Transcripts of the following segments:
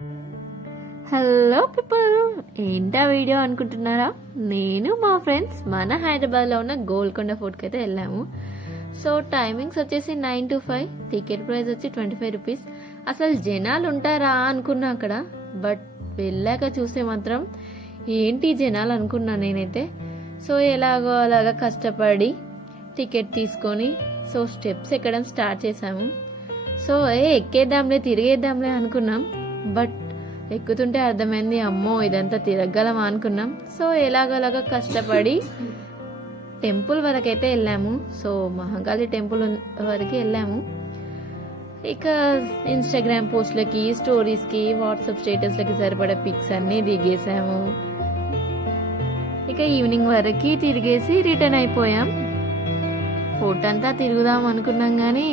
Hello people, ఏంటా video అనుకుంటున్నారా? నేను మా ఫ్రెండ్స్ మన హైదరాబాద్లో ఉన్న గోల్కొండ ఫోర్ట్కి అయితే వెళ్ళాము. సో టైమింగ్స్ వచ్చేసి 9 to 5, టికెట్ ప్రైస్ వచ్చి 25 రూపీస్. అసలు జనాలు ఉంటారా అనుకున్నా అక్కడ, బట్ వెళ్ళాక చూస్తే మాత్రం ఏంటి జనాలు అనుకున్నా నేనైతే. సో ఎలాగో అలాగా కష్టపడి టికెట్ తీసుకొని సో స్టెప్స్ ఎక్కడం స్టార్ట్ చేసాము. సో ఎక్కేద్దాంలే తిరిగేద్దాంలే అనుకున్నాం, బట్ ఎక్కుతుంటే అర్థమైంది అమ్మో ఇదంతా తిరగలమా అనుకున్నాం. సో ఎలాగోలాగా కష్టపడి టెంపుల్ వరకైతే వెళ్ళాము. సో మహంకాళి టెంపుల్ వరకు వెళ్ళాము. ఇక ఇన్స్టాగ్రామ్ పోస్ట్లకి, స్టోరీస్కి, వాట్సాప్ స్టేటస్లకి సరిపడే పిక్స్ అన్నీ దిగేసాము. ఇక ఈవినింగ్ వరకు తిరిగేసి రిటర్న్ అయిపోయాం. ఫోర్ట్ అంతా తిరుగుదాం అనుకున్నాం కానీ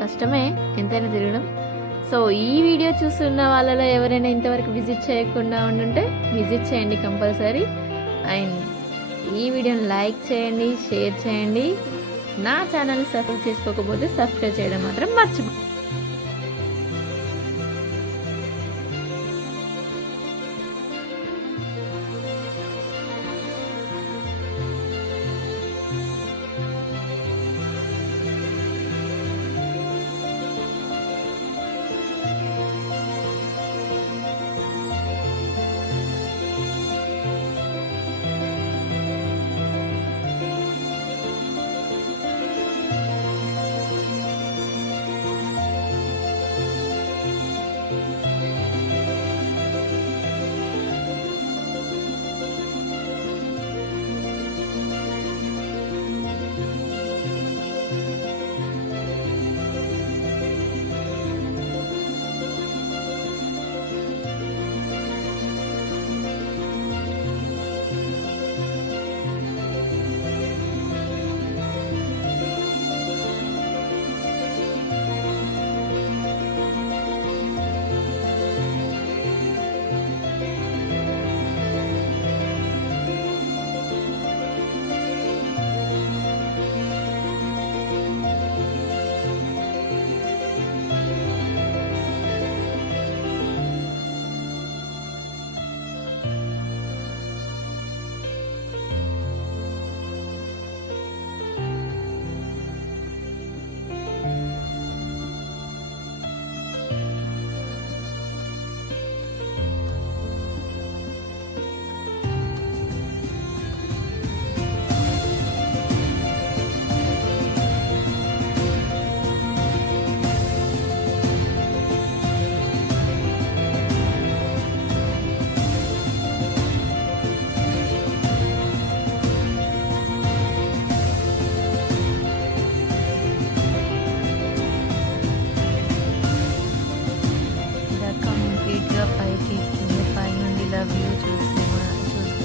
కష్టమే ఎంతైనా తిరగడం. సో ఈ వీడియో చూస్తున్న వాళ్ళలో ఎవరైనా ఇంతవరకు విజిట్ చేయకుండా ఉండుంటే విజిట్ చేయండి కంపల్సరీ. అండ్ ఈ వీడియోని లైక్ చేయండి, షేర్ చేయండి. నా ఛానల్ని సబ్స్క్రైబ్ చేసుకోకపోతే సబ్స్క్రైబ్ చేయడం మాత్రం మర్చిపో. పైకి పై నుండి ఇలా వ్యూ చూస్తూ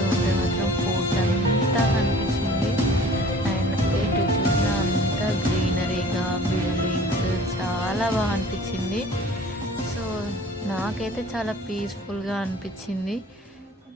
ఉంటే మాత్రం ఫోర్ట్ అంతా కనిపించింది. అండ్ ఎటు చూసినా అంతా గ్రీనరీగా, బిల్డింగ్స్ చాలా బాగా అనిపించింది. సో నాకైతే చాలా పీస్ఫుల్గా అనిపించింది.